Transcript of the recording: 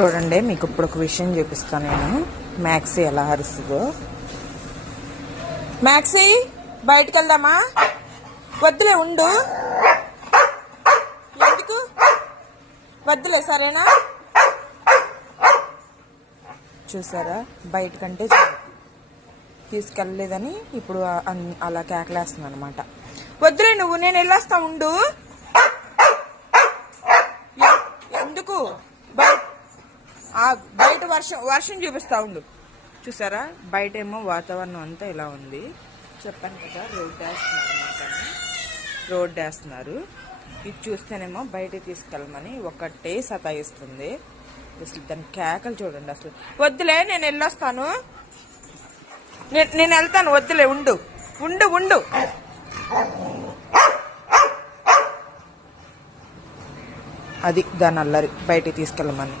చూడండి, మీకు ఇప్పుడు ఒక విషయం చూపిస్తాను. నేను మ్యాక్సీ ఎలా అరుస్తుందో. మ్యాక్సీ, బయటకు వెళ్దామా? వద్దులే, ఉండు. ఎందుకు వద్దులే, సరేనా? చూసారా, బయటకంటే తీసుకెళ్ళలేదని ఇప్పుడు అలా కేకలేస్తుంది అనమాట. వద్దులే నువ్వు, నేను వెళ్ళొస్తా, ఉండు. ఎందుకు? బయట వర్షం చూపిస్తా ఉండు. చూసారా, బయట ఏమో వాతావరణం అంతా ఇలా ఉంది. చెప్పాను కదా, రోడ్ వేస్తున్నారు. ఇది చూస్తేనేమో బయట తీసుకెళ్ళమని ఒకటే సతాయిస్తుంది. అసలు దాని కేకలు చూడండి. అసలు వద్దులే, నేను వెళ్ళొస్తాను, నేను వెళ్తాను, వద్దులే, ఉండు ఉండు ఉండు. అది దాని అల్లరి, బయటికి తీసుకెళ్ళమని.